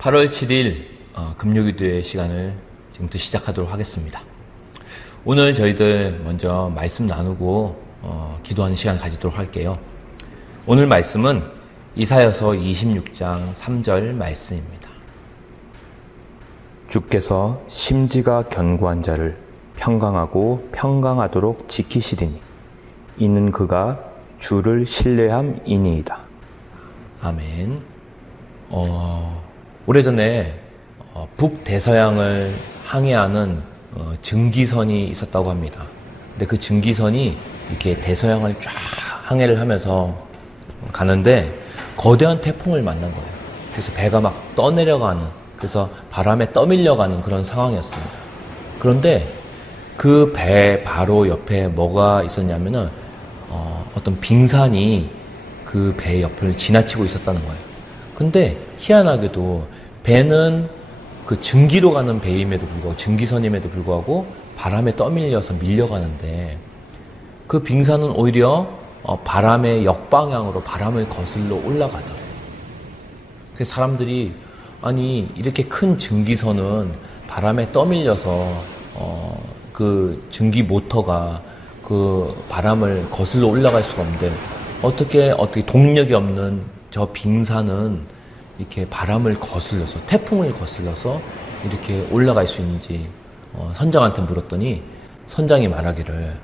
8월 7일 금요기도의 시간을 지금부터 시작하도록 하겠습니다. 오늘 저희들 먼저 말씀 나누고 기도하는 시간 가지도록 할게요. 오늘 말씀은 이사야서 26장 3절 말씀입니다. 주께서 심지가 견고한 자를 평강하고 평강하도록 지키시리니 이는 그가 주를 신뢰함이니이다. 아멘. 오래전에 북대서양을 항해하는 증기선이 있었다고 합니다. 근데 그 증기선이 이렇게 대서양을 쫙 항해를 하면서 가는데 거대한 태풍을 만난 거예요. 그래서 배가 막 떠내려가는, 그래서 바람에 떠밀려가는 그런 상황이었습니다. 그런데 그 배 바로 옆에 뭐가 있었냐면은 어떤 빙산이 그 배 옆을 지나치고 있었다는 거예요. 근데 희한하게도 배는 그 증기로 가는 배임에도 불구하고, 증기선임에도 불구하고 바람에 떠밀려서 밀려가는데 그 빙산은 오히려 바람의 역방향으로 바람을 거슬러 올라가더래요. 그래서 사람들이 아니 이렇게 큰 증기선은 바람에 떠밀려서 그 증기 모터가 그 바람을 거슬러 올라갈 수가 없는데 어떻게 동력이 없는 저 빙산은 이렇게 바람을 거슬러서, 태풍을 거슬러서 이렇게 올라갈 수 있는지 선장한테 물었더니 선장이 말하기를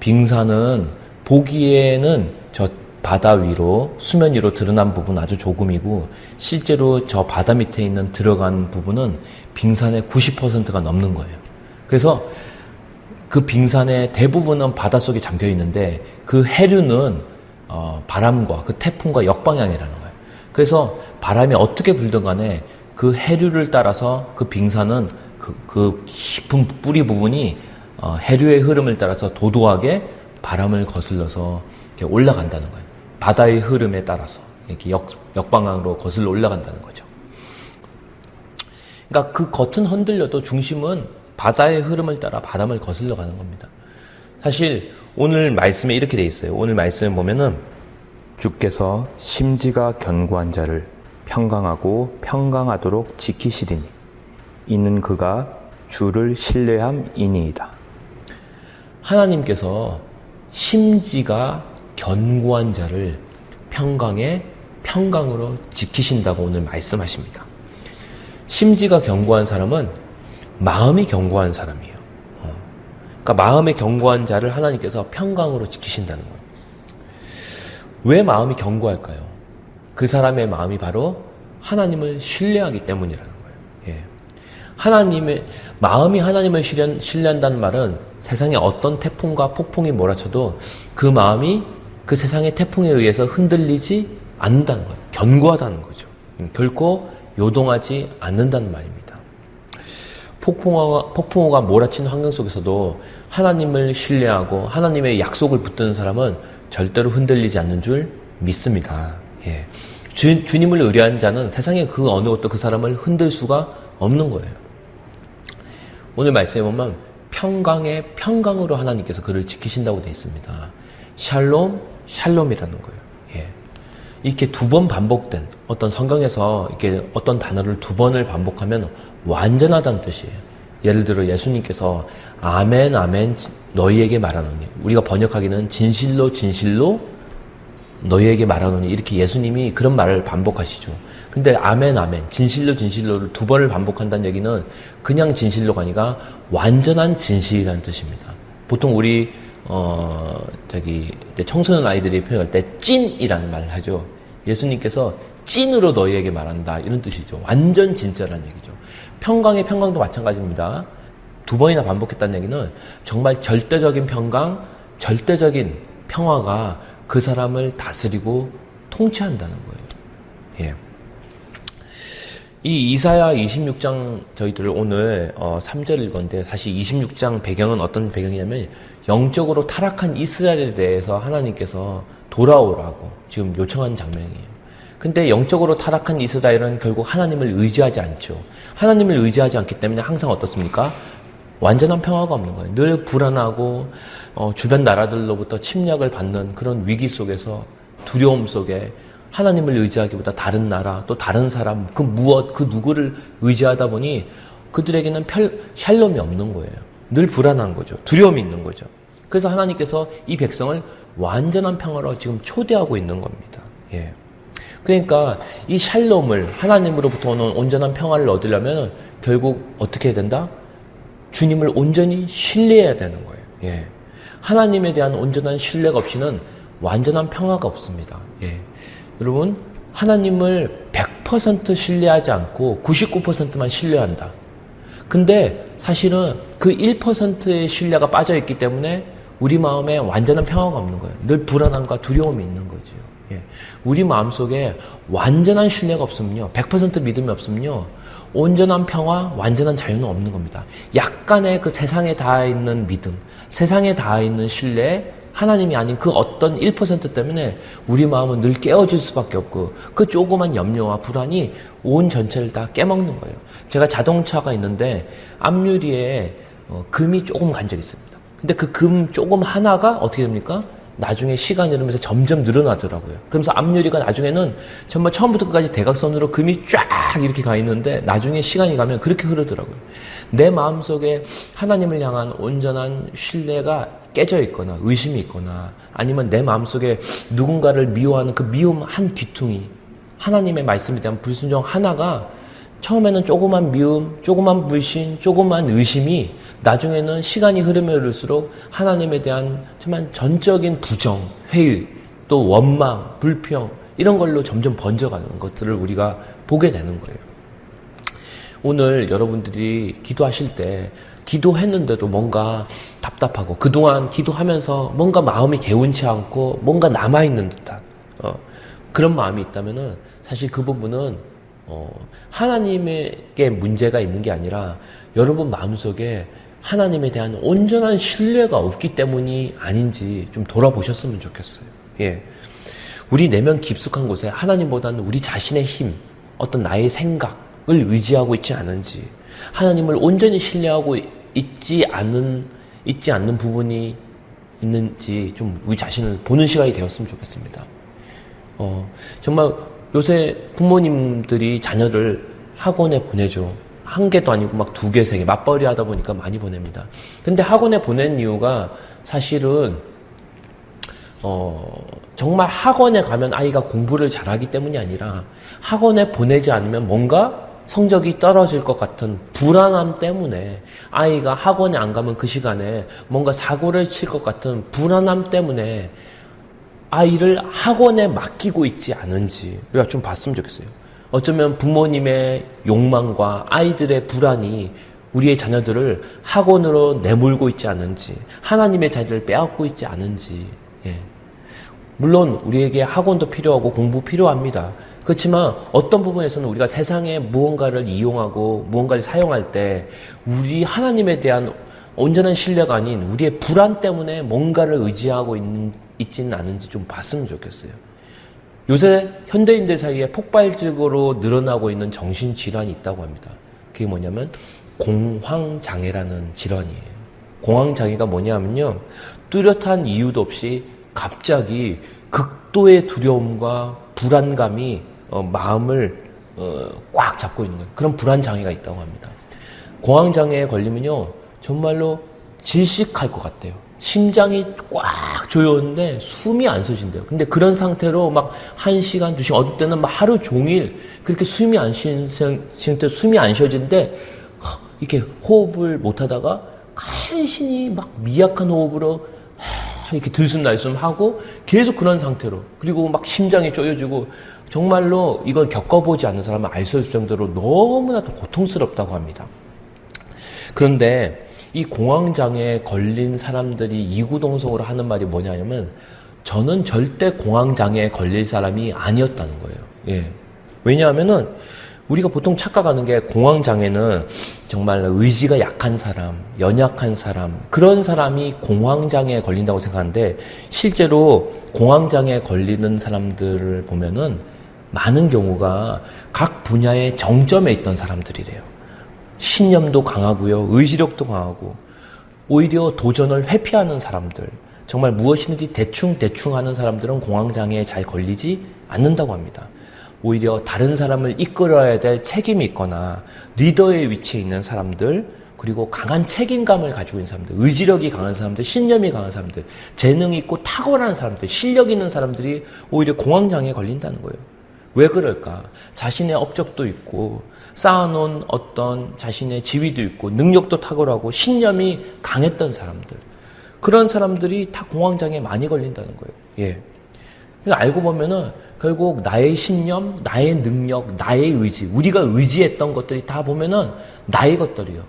빙산은 보기에는 저 바다 위로, 수면 위로 드러난 부분 아주 조금이고 실제로 저 바다 밑에 있는 들어간 부분은 빙산의 90%가 넘는 거예요. 그래서 그 빙산의 대부분은 바닷속에 잠겨 있는데 그 해류는 바람과 그 태풍과 역방향이라는 거예요. 그래서 바람이 어떻게 불든 간에 그 해류를 따라서 그 빙산은 그 깊은 뿌리 부분이 해류의 흐름을 따라서 도도하게 바람을 거슬러서 이렇게 올라간다는 거예요. 바다의 흐름에 따라서 이렇게 역방향으로 거슬러 올라간다는 거죠. 그러니까 그 겉은 흔들려도 중심은 바다의 흐름을 따라 바람을 거슬러 가는 겁니다. 사실 오늘 말씀에 이렇게 돼 있어요. 오늘 말씀을 보면은 주께서 심지가 견고한 자를 평강하고 평강하도록 지키시리니 이는 그가 주를 신뢰함이니이다. 하나님께서 심지가 견고한 자를 평강으로 지키신다고 오늘 말씀하십니다. 심지가 견고한 사람은 마음이 견고한 사람이에요. 그러니까 마음이 견고한 자를 하나님께서 평강으로 지키신다는 거예요. 왜 마음이 견고할까요? 그 사람의 마음이 바로 하나님을 신뢰하기 때문이라는 거예요. 마음이 하나님을 신뢰한다는 말은 세상에 어떤 태풍과 폭풍이 몰아쳐도 그 마음이 그 세상의 태풍에 의해서 흔들리지 않는다는 거예요. 견고하다는 거죠. 결코 요동하지 않는다는 말입니다. 폭풍우가 몰아치는 환경 속에서도 하나님을 신뢰하고 하나님의 약속을 붙드는 사람은 절대로 흔들리지 않는 줄 믿습니다. 예. 주님을 의뢰한 자는 세상의 그 어느 것도 그 사람을 흔들 수가 없는 거예요. 오늘 말씀에 보면 평강으로 하나님께서 그를 지키신다고 되어 있습니다. 샬롬이라는 거예요. 예. 이렇게 두 번 반복된 어떤 성경에서 이렇게 어떤 단어를 두 번을 반복하면 완전하다는 뜻이에요. 예를 들어 예수님께서 아멘 아멘 너희에게 말하노니, 우리가 번역하기는 진실로 너희에게 말하노니, 이렇게 예수님이 그런 말을 반복하시죠. 근데 아멘 아멘 진실로를 두 번을 반복한다는 얘기는 그냥 진실로가 아니라 완전한 진실이라는 뜻입니다. 보통 우리 청소년 아이들이 표현할 때 찐이라는 말을 하죠. 예수님께서 찐으로 너희에게 말한다, 이런 뜻이죠. 완전 진짜라는 얘기죠. 평강도 마찬가지입니다. 두 번이나 반복했다는 얘기는 정말 절대적인 평강, 절대적인 평화가 그 사람을 다스리고 통치한다는 거예요. 예. 이 이사야 26장 저희들 오늘 3절 읽었는데, 사실 26장 배경은 어떤 배경이냐면 영적으로 타락한 이스라엘에 대해서 하나님께서 돌아오라고 지금 요청한 장면이에요. 근데 영적으로 타락한 이스라엘은 결국 하나님을 의지하지 않죠. 하나님을 의지하지 않기 때문에 항상 어떻습니까? 완전한 평화가 없는 거예요. 늘 불안하고 주변 나라들로부터 침략을 받는 그런 위기 속에서, 두려움 속에 하나님을 의지하기보다 다른 나라, 또 다른 사람, 그 무엇, 그 누구를 의지하다 보니 그들에게는 샬롬이 없는 거예요. 늘 불안한 거죠. 두려움이 있는 거죠. 그래서 하나님께서 이 백성을 완전한 평화로 지금 초대하고 있는 겁니다. 예. 그러니까 이 샬롬을 하나님으로부터 오는 온전한 평화를 얻으려면 결국 어떻게 해야 된다? 주님을 온전히 신뢰해야 되는 거예요. 예. 하나님에 대한 온전한 신뢰가 없이는 완전한 평화가 없습니다. 예. 여러분, 하나님을 100% 신뢰하지 않고 99%만 신뢰한다. 근데 사실은 그 1%의 신뢰가 빠져있기 때문에 우리 마음에 완전한 평화가 없는 거예요. 늘 불안함과 두려움이 있는 거죠. 예. 우리 마음속에 완전한 신뢰가 없으면요, 100% 믿음이 없으면요, 온전한 평화, 완전한 자유는 없는 겁니다. 약간의 그 세상에 닿아 있는 믿음, 세상에 닿아 있는 신뢰, 하나님이 아닌 그 어떤 1% 때문에 우리 마음은 늘 깨어질 수밖에 없고 그 조그만 염려와 불안이 온 전체를 다 깨먹는 거예요. 제가 자동차가 있는데 앞유리에 금이 조금 간 적이 있습니다. 근데 그 금 조금 하나가 어떻게 됩니까? 나중에 시간이 흐르면서 점점 늘어나더라고요. 그러면서 앞유리가 나중에는 정말 처음부터 끝까지 대각선으로 금이 쫙 이렇게 가 있는데 나중에 시간이 가면 그렇게 흐르더라고요. 내 마음속에 하나님을 향한 온전한 신뢰가 깨져 있거나 의심이 있거나 아니면 내 마음속에 누군가를 미워하는 그 미움 한 귀퉁이, 하나님의 말씀에 대한 불순종 하나가 처음에는 조그만 미움, 조그만 불신, 조그만 의심이 나중에는 시간이 흐르면 흐를수록 하나님에 대한 정말 전적인 부정, 회의, 또 원망, 불평 이런 걸로 점점 번져가는 것들을 우리가 보게 되는 거예요. 오늘 여러분들이 기도하실 때 기도했는데도 뭔가 답답하고 그동안 기도하면서 뭔가 마음이 개운치 않고 뭔가 남아있는 듯한 그런 마음이 있다면은 사실 그 부분은 하나님에게 문제가 있는 게 아니라 여러분 마음속에 하나님에 대한 온전한 신뢰가 없기 때문이 아닌지 좀 돌아보셨으면 좋겠어요. 예. 우리 내면 깊숙한 곳에 하나님보다는 우리 자신의 힘, 어떤 나의 생각을 의지하고 있지 않은지, 하나님을 온전히 신뢰하고 있지 않는 부분이 있는지 좀 우리 자신을 보는 시간이 되었으면 좋겠습니다. 정말 요새 부모님들이 자녀를 학원에 보내죠. 한 개도 아니고 막 2개, 3개 맞벌이 하다 보니까 많이 보냅니다. 근데 학원에 보낸 이유가 사실은 정말 학원에 가면 아이가 공부를 잘하기 때문이 아니라 학원에 보내지 않으면 뭔가 성적이 떨어질 것 같은 불안함 때문에, 아이가 학원에 안 가면 그 시간에 뭔가 사고를 칠 것 같은 불안함 때문에 아이를 학원에 맡기고 있지 않은지 우리가 좀 봤으면 좋겠어요. 어쩌면 부모님의 욕망과 아이들의 불안이 우리의 자녀들을 학원으로 내몰고 있지 않은지, 하나님의 자리를 빼앗고 있지 않은지. 예. 물론 우리에게 학원도 필요하고 공부 필요합니다. 그렇지만 어떤 부분에서는 우리가 세상에 무언가를 이용하고 무언가를 사용할 때 우리 하나님에 대한 온전한 신뢰가 아닌 우리의 불안 때문에 뭔가를 의지하고 있지는 않은지 좀 봤으면 좋겠어요. 요새 현대인들 사이에 폭발적으로 늘어나고 있는 정신질환이 있다고 합니다. 그게 뭐냐면 공황장애라는 질환이에요. 공황장애가 뭐냐면요, 뚜렷한 이유도 없이 갑자기 극도의 두려움과 불안감이 마음을 꽉 잡고 있는 거예요. 그런 불안장애가 있다고 합니다. 공황장애에 걸리면요 정말로 질식할 것 같아요. 심장이 꽉 조여오는데 숨이 안 쉬어진대요. 근데 그런 상태로 막 1시간, 2시간, 어떨 때는 막 하루 종일 그렇게 숨이 안 쉬어지는데 이렇게 호흡을 못 하다가 간신히 막 미약한 호흡으로 이렇게 들숨날숨 하고 계속 그런 상태로, 그리고 막 심장이 쪼여지고 정말로 이걸 겪어보지 않는 사람은 알 수 없을 정도로 너무나도 고통스럽다고 합니다. 그런데 이 공황장애에 걸린 사람들이 이구동성으로 하는 말이 뭐냐면 저는 절대 공황장애에 걸릴 사람이 아니었다는 거예요. 예. 왜냐하면은 우리가 보통 착각하는 게 공황장애는 정말 의지가 약한 사람, 연약한 사람, 그런 사람이 공황장애에 걸린다고 생각하는데 실제로 공황장애에 걸리는 사람들을 보면은 많은 경우가 각 분야의 정점에 있던 사람들이래요. 신념도 강하고요, 의지력도 강하고, 오히려 도전을 회피하는 사람들, 정말 무엇이든지 대충 하는 사람들은 공황장애에 잘 걸리지 않는다고 합니다. 오히려 다른 사람을 이끌어야 될 책임이 있거나 리더의 위치에 있는 사람들, 그리고 강한 책임감을 가지고 있는 사람들, 의지력이 강한 사람들, 신념이 강한 사람들, 재능이 있고 탁월한 사람들, 실력 있는 사람들이 오히려 공황장애에 걸린다는 거예요. 왜 그럴까? 자신의 업적도 있고 쌓아놓은 어떤 자신의 지위도 있고 능력도 탁월하고 신념이 강했던 사람들, 그런 사람들이 다 공황장애에 많이 걸린다는 거예요. 예. 그러니까 알고 보면은 결국 나의 신념, 나의 능력, 나의 의지, 우리가 의지했던 것들이 다 보면은 나의 것들이요.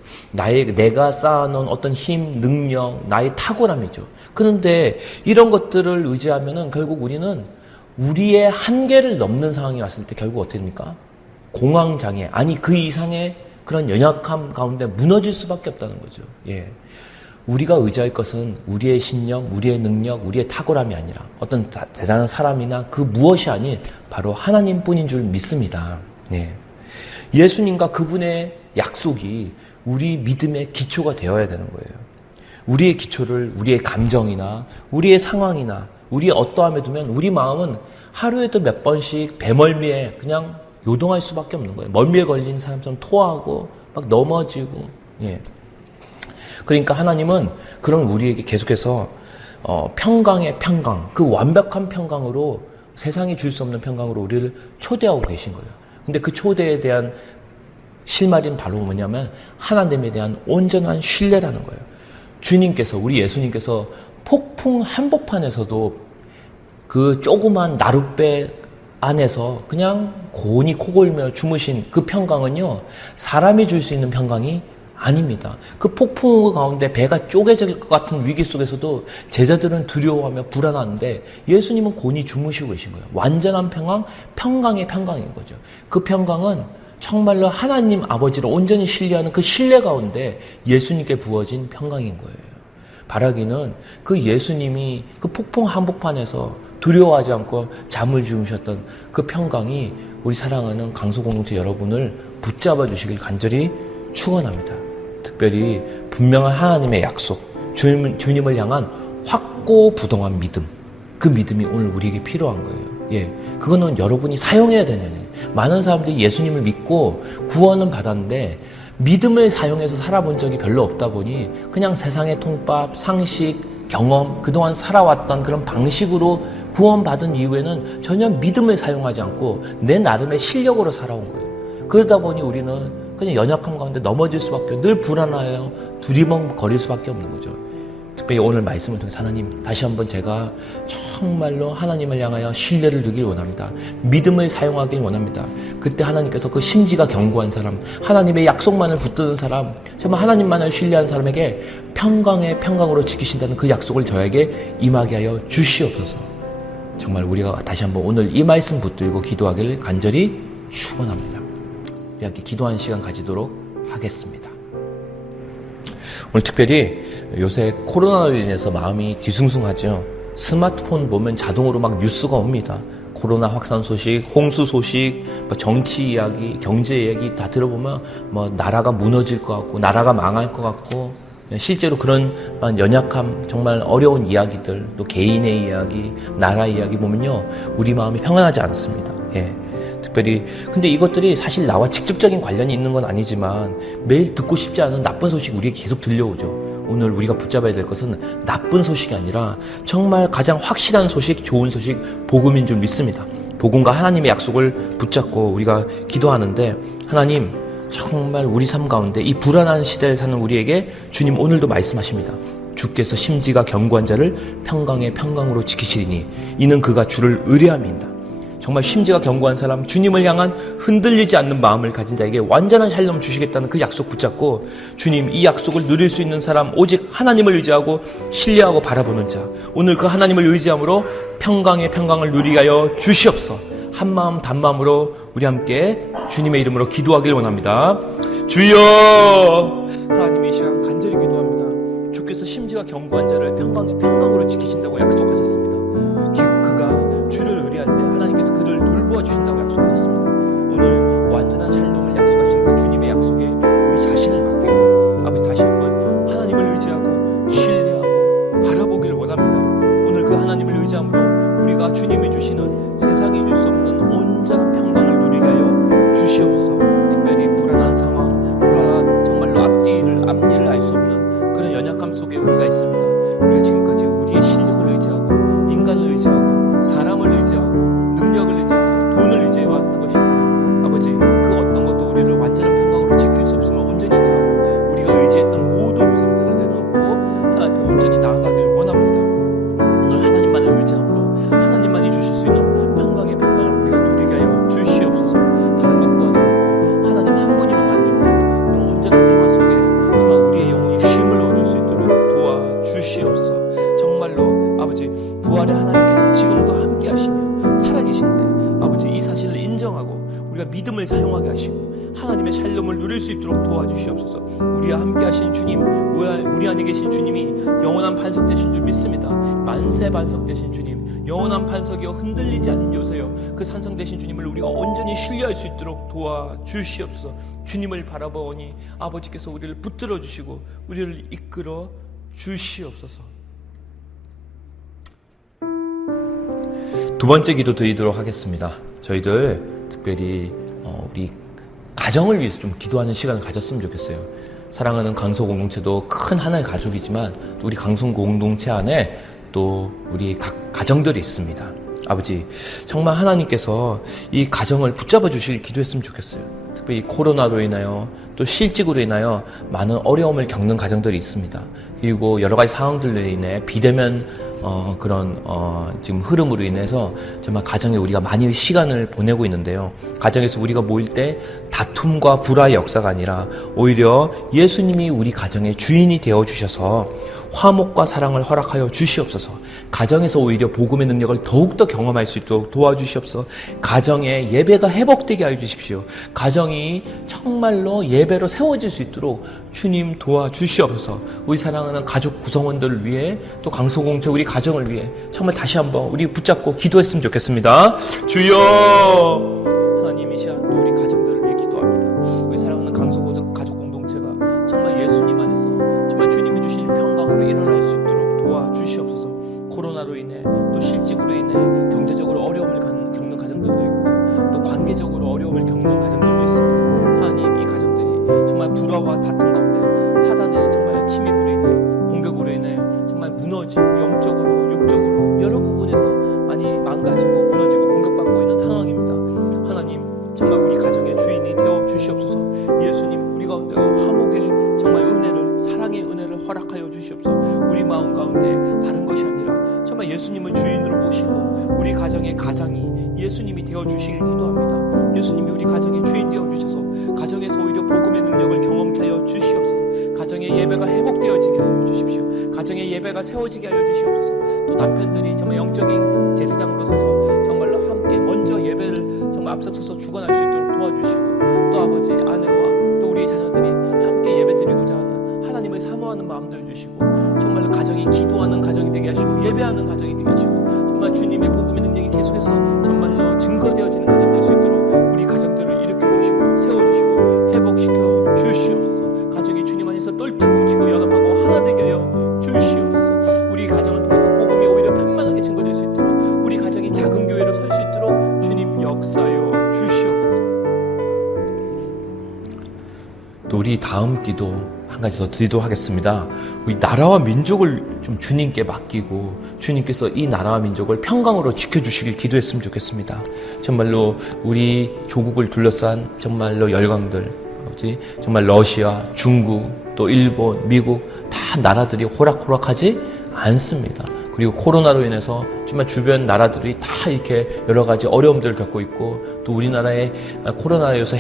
내가 쌓아놓은 어떤 힘, 능력, 나의 탁월함이죠. 그런데 이런 것들을 의지하면은 결국 우리는 우리의 한계를 넘는 상황이 왔을 때 결국 어떻게 됩니까? 공황장애, 아니 그 이상의 그런 연약함 가운데 무너질 수밖에 없다는 거죠. 예. 우리가 의지할 것은 우리의 신념, 우리의 능력, 우리의 탁월함이 아니라 어떤 대단한 사람이나 그 무엇이 아닌 바로 하나님뿐인 줄 믿습니다. 네. 예수님과 그분의 약속이 우리 믿음의 기초가 되어야 되는 거예요. 우리의 기초를 우리의 감정이나 우리의 상황이나 우리의 어떠함에 두면 우리 마음은 하루에도 몇 번씩 배멀미에 그냥 요동할 수밖에 없는 거예요. 멀미에 걸린 사람처럼 토하고 막 넘어지고. 예. 그러니까 하나님은 그런 우리에게 계속해서 평강의 평강, 그 완벽한 평강으로, 세상이 줄 수 없는 평강으로 우리를 초대하고 계신 거예요. 근데 그 초대에 대한 실마리는 바로 뭐냐면 하나님에 대한 온전한 신뢰라는 거예요. 주님께서, 우리 예수님께서 폭풍 한복판에서도 그 조그만 나룻배 안에서 그냥 고온히 코골며 주무신 그 평강은요, 사람이 줄 수 있는 평강이 아닙니다. 그 폭풍 가운데 배가 쪼개질 것 같은 위기 속에서도 제자들은 두려워하며 불안한데 예수님은 곤히 주무시고 계신 거예요. 완전한 평강, 평강의 평강인 거죠. 그 평강은 정말로 하나님 아버지를 온전히 신뢰하는 그 신뢰 가운데 예수님께 부어진 평강인 거예요. 바라기는 그 예수님이 그 폭풍 한복판에서 두려워하지 않고 잠을 주무셨던 그 평강이 우리 사랑하는 강소공동체 여러분을 붙잡아 주시길 간절히 축원합니다. 특별히 분명한 하나님의 약속, 주님을 향한 확고부동한 믿음, 그 믿음이 오늘 우리에게 필요한 거예요. 예, 그거는 여러분이 사용해야 되는 거예요. 많은 사람들이 예수님을 믿고 구원은 받았는데 믿음을 사용해서 살아본 적이 별로 없다 보니 그냥 세상의 통밥, 상식, 경험, 그동안 살아왔던 그런 방식으로 구원받은 이후에는 전혀 믿음을 사용하지 않고 내 나름의 실력으로 살아온 거예요. 그러다 보니 우리는 그냥 연약함 가운데 넘어질 수밖에 없고 늘 불안하여 두리번거릴 수밖에 없는 거죠. 특별히 오늘 말씀을 통해서 하나님, 다시 한번 제가 정말로 하나님을 향하여 신뢰를 두길 원합니다. 믿음을 사용하길 원합니다. 그때 하나님께서 그 심지가 견고한 사람, 하나님의 약속만을 붙드는 사람, 정말 하나님만을 신뢰한 사람에게 평강의 평강으로 지키신다는 그 약속을 저에게 임하게 하여 주시옵소서. 정말 우리가 다시 한번 오늘 이 말씀 붙들고 기도하기를 간절히 축원합니다. 우리 함께 기도하는 시간 가지도록 하겠습니다. 오늘 특별히 요새 코로나로 인해서 마음이 뒤숭숭하죠. 스마트폰 보면 자동으로 막 뉴스가 옵니다. 코로나 확산 소식, 홍수 소식, 정치 이야기, 경제 이야기 다 들어보면 나라가 무너질 것 같고 나라가 망할 것 같고 실제로 그런 연약함, 정말 어려운 이야기들, 또 개인의 이야기, 나라 이야기 보면요, 우리 마음이 평안하지 않습니다. 예. 특별히 근데 이것들이 사실 나와 직접적인 관련이 있는 건 아니지만 매일 듣고 싶지 않은 나쁜 소식 우리에게 계속 들려오죠. 오늘 우리가 붙잡아야 될 것은 나쁜 소식이 아니라 정말 가장 확실한 소식, 좋은 소식, 복음인 줄 믿습니다. 복음과 하나님의 약속을 붙잡고 우리가 기도하는데, 하나님 정말 우리 삶 가운데 이 불안한 시대에 사는 우리에게 주님 오늘도 말씀하십니다. 주께서 심지가 견고한 자를 평강의 평강으로 지키시리니 이는 그가 주를 의뢰함이니이다. 정말 심지가 견고한 사람, 주님을 향한 흔들리지 않는 마음을 가진 자에게 완전한 샬롬 주시겠다는 그 약속 붙잡고, 주님 이 약속을 누릴 수 있는 사람, 오직 하나님을 의지하고 신뢰하고 바라보는 자, 오늘 그 하나님을 의지함으로 평강의 평강을 누리게 하여 주시옵소서. 한마음 단마음으로 우리 함께 주님의 이름으로 기도하길 원합니다. 주여, 하나님 이 시간 간절히 기도합니다. 주께서 심지가 견고한 자를 평강의 평강으로 지키신다고 약속하셨습니다. 그가 주를 의뢰할 때 하나님께서 그를 돌보아 주신다고 약속하셨습니다. 오늘 완전한 샬롬을 약속하신 그 주님의 약속에 우리 자신을 맡기고 아버지 다시 한번 하나님을 의지하고 신뢰하고 바라보기를 원합니다. 의지하고 능력을 의지하고 돈을 의지해 왔던 것이 있으면 아버지 그 어떤 것도 우리를 완전한 평강으로 지킬 수 없으면 온전히 인정하고 우리가 의지했던 모든 것들을 내려놓고 하나님 앞에 온전히 나아가길 원합니다. 오늘 하나님만을 의지함으로 하나님만이 주실 수 있는 평강의 평강을 우리가 누리게 하여 주시옵소서. 다른 것 구하지 않고 하나님 한 분이만 만족하고 그런 온전한 평화 속에 정말 우리의 영혼이 쉼을 얻을 수 있도록 도와주시옵소서. 정말로 아버지 부활의 하나님께서 지금도 함께 하시며 살아계신데 아버지 이 사실을 인정하고 우리가 믿음을 사용하게 하시고 하나님의 샬롬을 누릴 수 있도록 도와주시옵소서. 우리와 함께 하신 주님, 우리 안에 계신 주님이 영원한 반석 되신 줄 믿습니다. 만세 반석 되신 주님, 영원한 반석이여 흔들리지 않는 요새여 그 산성 되신 주님을 우리가 온전히 신뢰할 수 있도록 도와주시옵소서. 주님을 바라보니 아버지께서 우리를 붙들어 주시고 우리를 이끌어 주시옵소서. 두 번째 기도 드리도록 하겠습니다. 저희들 특별히 우리 가정을 위해서 좀 기도하는 시간을 가졌으면 좋겠어요. 사랑하는 강소 공동체도 큰 하나의 가족이지만 또 우리 강소 공동체 안에 또 우리 각 가정들이 있습니다. 아버지 정말 하나님께서 이 가정을 붙잡아 주시길 기도했으면 좋겠어요. 특별히 코로나로 인하여 또 실직으로 인하여 많은 어려움을 겪는 가정들이 있습니다. 그리고 여러 가지 상황들로 인해 비대면 지금 흐름으로 인해서 정말 가정에 우리가 많이 시간을 보내고 있는데요. 가정에서 우리가 모일 때 다툼과 불화의 역사가 아니라 오히려 예수님이 우리 가정의 주인이 되어 주셔서 화목과 사랑을 허락하여 주시옵소서. 가정에서 오히려 복음의 능력을 더욱더 경험할 수 있도록 도와주시옵소서. 가정의 예배가 회복되게 하여 주십시오. 가정이 정말로 예배로 세워질 수 있도록 주님 도와주시옵소서. 우리 사랑하는 가족 구성원들을 위해 또 강소공체 우리 가정을 위해 정말 다시 한번 우리 붙잡고 기도했으면 좋겠습니다. 주여 하나님 이 시간 또 우리 가정들을 위해 기도합니다. 우리 사랑하는 가족 공동체가 정말 예수님 안에서 정말 주님이 주신 평강으로 일어날 수 있도록 도와주시옵소서. 코로나로 인해 또 실직으로 인해 경제적으로 어려움을 겪는 가정들도 있고 또 관계적으로 어려움을 겪는 가정들도 있습니다. 하나님 이 가정들이 정말 불화와 다툼 가운데 사단의 정말 침입으로 인해 공격으로 인해 정말 무너지고 영적으로 육적으로 여러 부분에서 많이 망가지고 무너지고 공격받고 있는 상황입니다. 하나님 정말 우리 가정의 주인이 되어 주시옵소서. 예수님 우리 가운데 화목의 정말 은혜를 사랑의 은혜를 허락하여 주시옵소서. 우리 마음 가운데 다른 것이 아니라 정말 예수님을 주인으로 모시고 우리 가정의 가장이 예수님이 되어 주시길 기도합니다. 예수님이 우리 가정의 주인 되어 주셔서 가정에서 오히려 복음의 능력을 경험케 하여 주시옵소서. 가정의 예배가 회복되어지게 하여 주십시오. 가정의 예배가 세워지게 하여 주시옵소서. 또 남편들이 정말 영적인 제사장으로 서서 정말로 함께 먼저 예배를 정말 앞서서서 주관할 수 있도록 도와주시고 또 아버지 아내와 또 우리 자녀들이 함께 예배드리고자 하는 하나님을 사모하는 마음들 주시고 정말로 가정이 기도하는 가정이 되게 하시고 예배하는 가정이 되게 하시고 정말 주님의 복음의 능력이 계속해서 정말로 증거되어지는 가정 될 수 있도록 우리 가정들을 일으켜주시고 세워주시고 회복시켜 주시옵소서. 가정이 주님 안에서 똘똘 뭉치고 연합하고 하나 되게 하여 주시옵소서. 우리 가정을 통해서 복음이 오히려 편만하게 증거될 수 있도록 우리 가정이 작은 교회로 설 수 있도록 주님 역사여 주시옵소서. 또 우리 다음 기도 한 가지 더 드리도록 하겠습니다. 우리 나라와 민족을 좀 주님께 맡기고 주님께서 이 나라와 민족을 평강으로 지켜주시길 기도했으면 좋겠습니다. 정말로 우리 조국을 둘러싼 정말로 열강들, 정말 러시아, 중국, 또 일본, 미국 다 나라들이 호락호락하지 않습니다. 그리고 코로나로 인해서 정말 주변 나라들이 다 이렇게 여러 가지 어려움들을 겪고 있고 또 우리나라의 코로나에서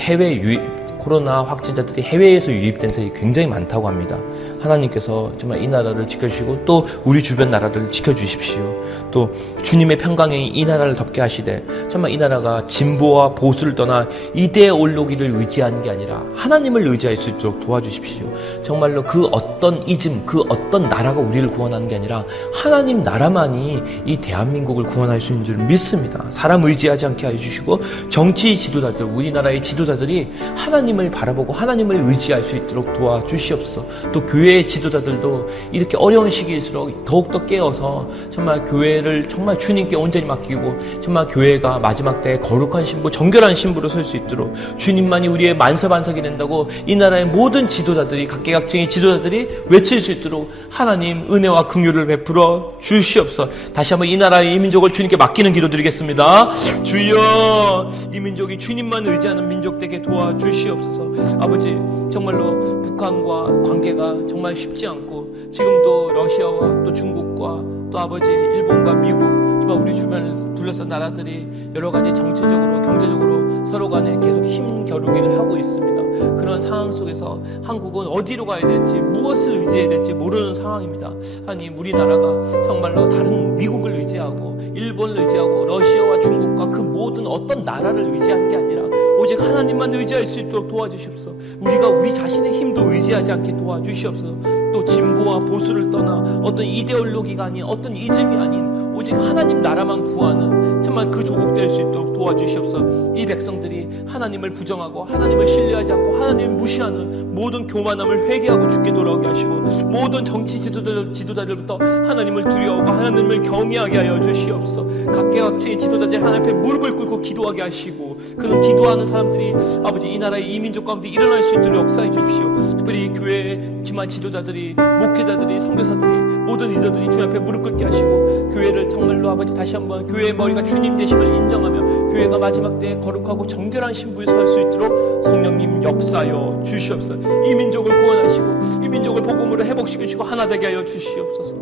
코로나 확진자들이 해외에서 유입된 사람이 굉장히 많다고 합니다. 하나님께서 정말 이 나라를 지켜주시고 또 우리 주변 나라를 지켜주십시오. 또 주님의 평강이 이 나라를 덮게 하시되 정말 이 나라가 진보와 보수를 떠나 이대의 올로기를 의지하는 게 아니라 하나님을 의지할 수 있도록 도와주십시오. 정말로 그 어떤 이즘, 그 어떤 나라가 우리를 구원하는 게 아니라 하나님 나라만이 이 대한민국을 구원할 수 있는 줄 믿습니다. 사람 의지하지 않게 해주시고 정치 지도자들, 우리나라의 지도자들이 하나님을 바라보고 하나님을 의지할 수 있도록 도와주시옵소서. 또 교회 교회의 지도자들도 이렇게 어려운 시기일수록 더욱더 깨어서 정말 교회를 정말 주님께 온전히 맡기고 정말 교회가 마지막 때에 거룩한 신부, 정결한 신부로 설 수 있도록 주님만이 우리의 만세반석이 된다고 이 나라의 모든 지도자들이, 각계각층의 지도자들이 외칠 수 있도록 하나님 은혜와 긍휼을 베풀어 주시옵소서. 다시 한번 이 나라의 이 민족을 주님께 맡기는 기도 드리겠습니다. 주여, 이 민족이 주님만 의지하는 민족 되게 도와주시옵소서. 아버지, 정말로 북한과 관계가 정말 쉽지 않고 지금도 러시아와 또 중국과 또 아버지 일본과 미국, 정말 우리 주변을 둘러싼 나라들이 여러 가지 정치적으로 경제적으로 서로 간에 계속 힘겨루기를 하고 있습니다. 그런 상황 속에서 한국은 어디로 가야 될지, 무엇을 의지해야 될지 모르는 상황입니다. 하나님, 우리나라가 정말로 다른 미국을 의지하고 일본을 의지하고 러시아와 중국과 그 모든 어떤 나라를 의지하는 게 아니라 오직 하나님만 의지할 수 있도록 도와주시옵소서. 우리가 우리 자신의 힘도 의지하지 않게 도와주시옵소서. 또 진보와 보수를 떠나 어떤 이데올로기가 아닌, 어떤 이즘이 아닌 오직 하나님 나라만 구하는 정말 그 조국 될 수 있도록 도와주시옵소서. 이 백성들이 하나님을 부정하고 하나님을 신뢰하지 않고 하나님을 무시하는 모든 교만함을 회개하고 죽게 돌아오게 하시고, 모든 정치 지도자들부터 하나님을 두려워하고 하나님을 경외하게 하여 주시옵소서. 각계각층의 지도자들 하나님 앞에 무릎을 꿇고 기도하게 하시고, 그런 기도하는 사람들이 아버지 이 나라의 이 민족 가운데 일어날 수 있도록 역사해 주십시오. 특별히 교회의 기만 지도자들이, 목회자들이, 선교사들이, 모든 리더들이 주님 앞에 무릎 꿇게 하시고, 교회를 정말로 아버지 다시 한번 교회의 머리가 주님 되심을 인정하며 교회가 마지막 때에 거룩하고 정결한 신부에 설 수 있도록 성령님 역사하여 주시옵소서. 이 민족을 구원하시고 이 민족을 복음으로 회복시키시고 하나 되게 하여 주시옵소서.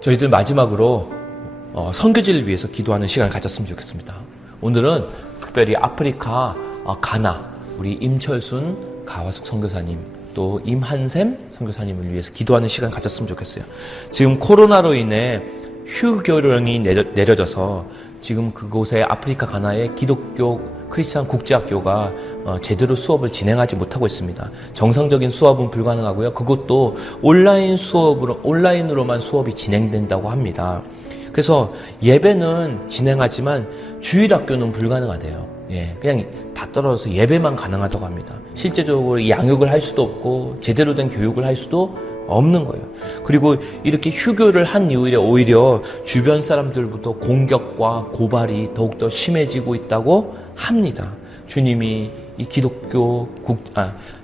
저희들 마지막으로 선교지를 위해서 기도하는 시간을 가졌으면 좋겠습니다. 오늘은 특별히 아프리카 가나 우리 임철순 가와숙 선교사님, 또 임한샘 선교사님을 위해서 기도하는 시간 가졌으면 좋겠어요. 지금 코로나로 인해 휴교령이 내려져서 지금 그곳에 아프리카 가나의 기독교 크리스찬 국제학교가 제대로 수업을 진행하지 못하고 있습니다. 정상적인 수업은 불가능하고요. 그것도 온라인으로만 수업이 진행된다고 합니다. 그래서 예배는 진행하지만 주일학교는 불가능하대요. 예, 그냥 다 떨어져서 예배만 가능하다고 합니다. 실제적으로 양육을 할 수도 없고 제대로 된 교육을 할 수도 없는 거예요. 그리고 이렇게 휴교를 한 이후에 오히려 주변 사람들부터 공격과 고발이 더욱더 심해지고 있다고 합니다. 주님이 이 기독교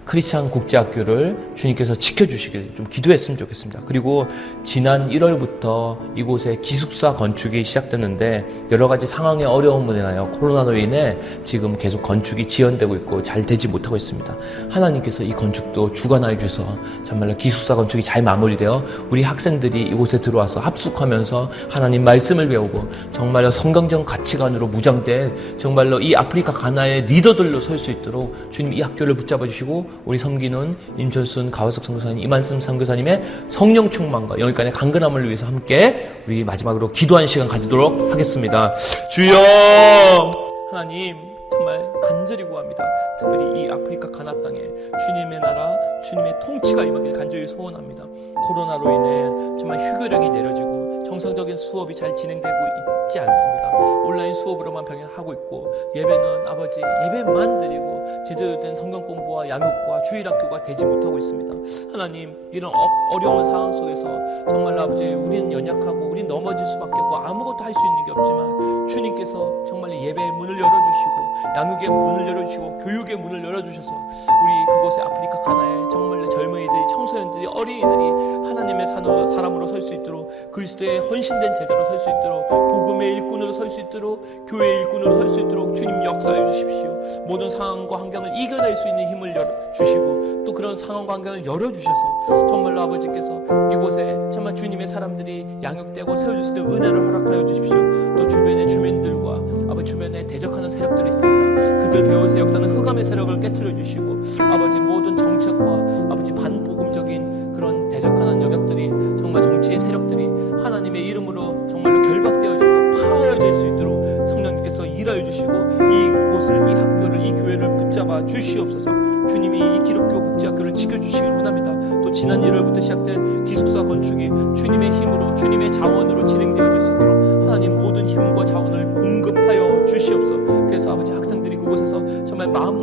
크리스찬 국제학교를 주님께서 지켜주시길 좀 기도했으면 좋겠습니다. 그리고 지난 1월부터 이곳에 기숙사 건축이 시작됐는데 여러 가지 상황의 어려움으로 인하여 코로나로 인해 지금 계속 건축이 지연되고 있고 잘 되지 못하고 있습니다. 하나님께서 이 건축도 주관하여 주셔서 정말로 기숙사 건축이 잘 마무리되어 우리 학생들이 이곳에 들어와서 합숙하면서 하나님 말씀을 배우고 정말로 성경적 가치관으로 무장된 정말로 이 아프리카 가나의 리더들로 설 수 있도록 주님 이 학교를 붙잡아 주시고 우리 섬기는 임철순 가와숙 선교사님, 이만승 선교사님의 성령 충만과 영육간의 강건함을 위해서 함께 우리 마지막으로 기도하는 시간 가지도록 하겠습니다. 주여, 하나님 정말 간절히 구합니다. 특별히 이 아프리카 가나 땅에 주님의 나라, 주님의 통치가 임하길 간절히 소원합니다. 코로나로 인해 정말 휴교령이 내려지고 정상적인 수업이 잘 진행되고 있지 않습니다. 온라인 수업으로만 병행하고 있고 예배는 아버지 예배만 드리고 제대로 된 성경 공부와 양육과 주일학교가 되지 못하고 있습니다. 하나님, 이런 어려운 상황 속에서 정말로 아버지 우리는 연약하고 우리는 넘어질 수밖에 없고 아무것도 할 수 있는 게 없지만 주님께서 정말 예배의 문을 열어주시고 양육의 문을 열어주시고 교육의 문을 열어주셔서 우리 그곳의 아프리카 가나에 정말 젊은이들이, 청소년들이, 어린이들이 하나님의 사람으로 설 수 있도록, 그리스도의 헌신된 제자로 설 수 있도록, 복음의 일꾼으로 설 수 있도록, 교회의 일꾼으로 설 수 있도록 주님 역사해 주십시오. 모든 상황과 환경을 이겨낼 수 있는 힘을 주시고 또 그런 상황과 환경을 열어주셔서 정말로 아버지께서 이곳에 정말 주님의 사람들이 양육되고 세워질 수 있는 은혜를 허락하여 주십시오. 또 주변의 주민들과 아버지 주변에 대적하는 세력들이 있습니다. 그들 배후에서 역사는 흑암의 세력을 깨트려 주시고 아버지 모든 정책과 아버지 반복음적인 그런 대적하는 영역들이 정말 정치의 세력들이 하나님의 이름으로 정말로 결박되어지고 파어질 수 있도록 성령님께서 일하여 주시고 이곳을, 이 학교를, 이 교회를 붙잡아 주시옵소서. 주님이 이 기독교 국제학교를 지켜주시길 원합니다. 또 지난 1월부터 시작된 기숙사 건축이 주님의 힘으로, 주님의 자원으로 진행되어질 수 있도록 하나님 모든 힘과 자원을 공급하여 주시옵소서. 그래서 아버지 학생들이 그곳에서 정말 마음